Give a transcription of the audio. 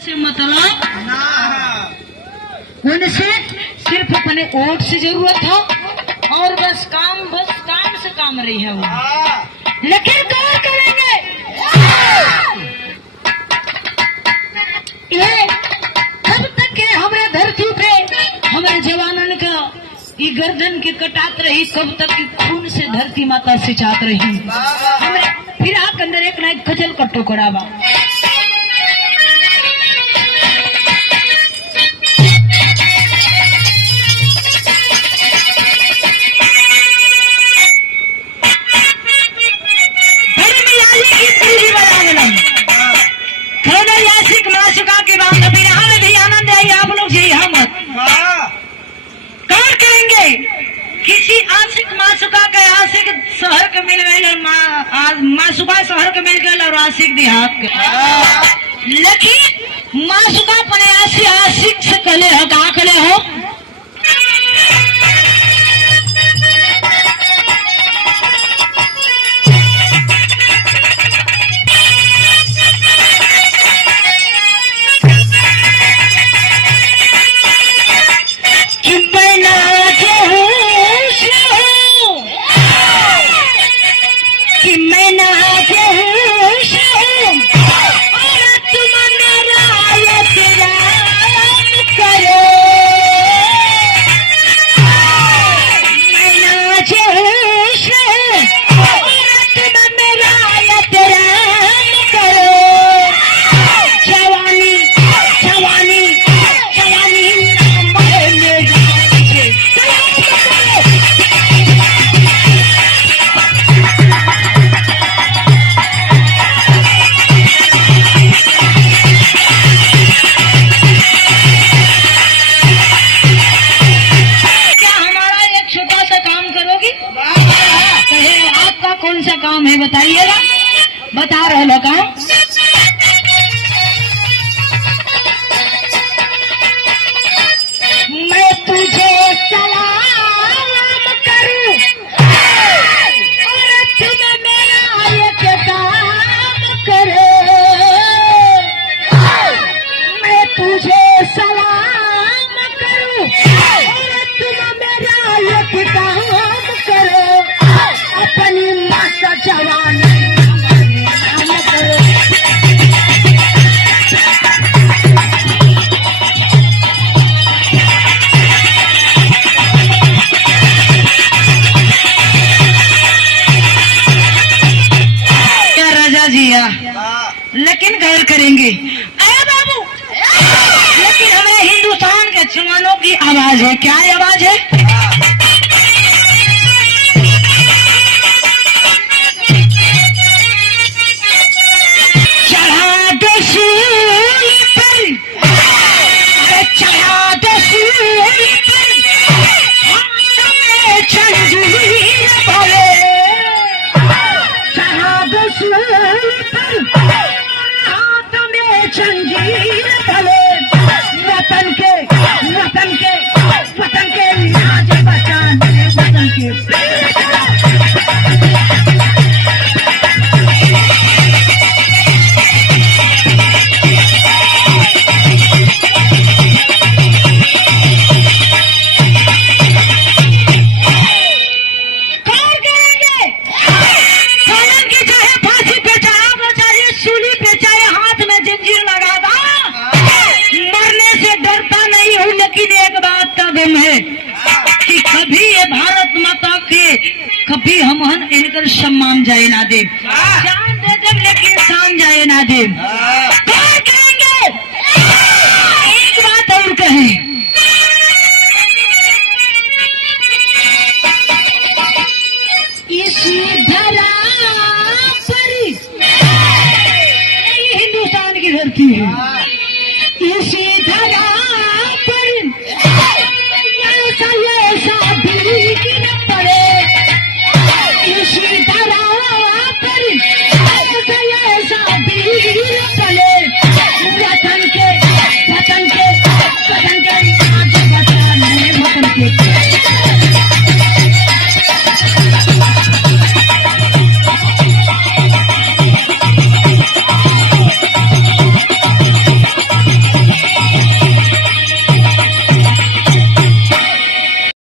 से मतलब उनसे सिर्फ अपने वोट से जरूरत हो और बस काम से काम रही है वो। लेकिन क्या करेंगे ये तब तक के हमारे धरती पे हमारे जवानों का ये गर्दन की कटात रही, कब तक की खून से धरती माता सिंचात रही। हमारे फिर आप अंदर एक ना एक खजल का टुकड़ा बा। किसी आशिक मासुका के आशिक शहर के मिल गए और मासुका शहर के मिल गए और आशिक देहात के। लेकिन मासुका अपने आशिक से कले हो का कले हो काम है बताइएगा, बता रहे लोग काम। मैं तुझे सलाम करूं और तुम मेरा एक काम करो। मैं तुझे सलाम करूं और तुम मेरा एक काम करो। अपनी माता जवानी राजा जिया, लेकिन गैर करेंगे अरे बाबू। लेकिन हमें हिंदुस्तान के जवानों की आवाज है। क्या आवाज है? वतन के लाज बचाने वतन के कि कभी ये भारत माता के कभी हम इनकर सम्मान जाए ना दे, जान दे दे लेकिन शान जाए ना दे।